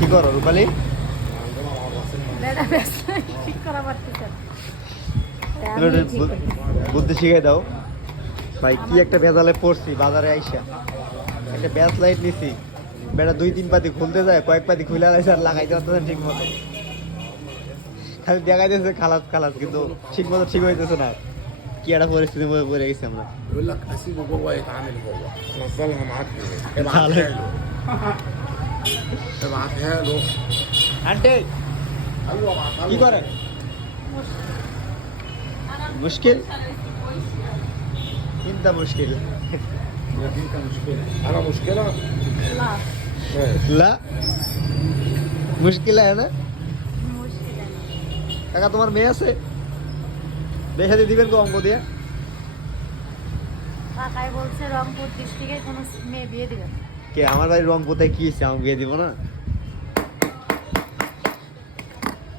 কি করো রূপালী? বুদ্ধি শিখাই দাও ভাই। কি একটা ভেজালে পড়ছি বাজারে আইসা, একটা ব্যাস লাইট নিছি, বেটা 2-3 পাতি খুলতে যায়, কয়েক পাতি খুলে আলাইছে আর লাগাইতে পারতেছে ঠিক মতো। খালি দেখা যাচ্ছে খালাস খালাস, কিন্তু ঠিক মতো ঠিক হইতেছে না। কি একটা পরিস্থিতির মধ্যে পড়ে গেছি আমরা। يقول لك اسيبه جوه يتعامل جوه، نزلها معاك تعال. ابعتها له ابعتها له. আন্টি ايوه ابعتها কি له. করে? মুশকিল চিন্তা মুশকিল। انت مشكله انا مشكله. ماشي. লা মুশকিল है না? কাকা তোমার মেয়ে আছে? দেখে দিয়ে দিবেন গো অঙ্ক দিয়ে। কাকাই বলছে রংপুর ডিস্ট্রিক্টে কোনো মেয়ে বিয়ে দিবেন। কে আমার বাড়ির রংপুরতে কি হয়েছে? আমি বিয়ে দিব না?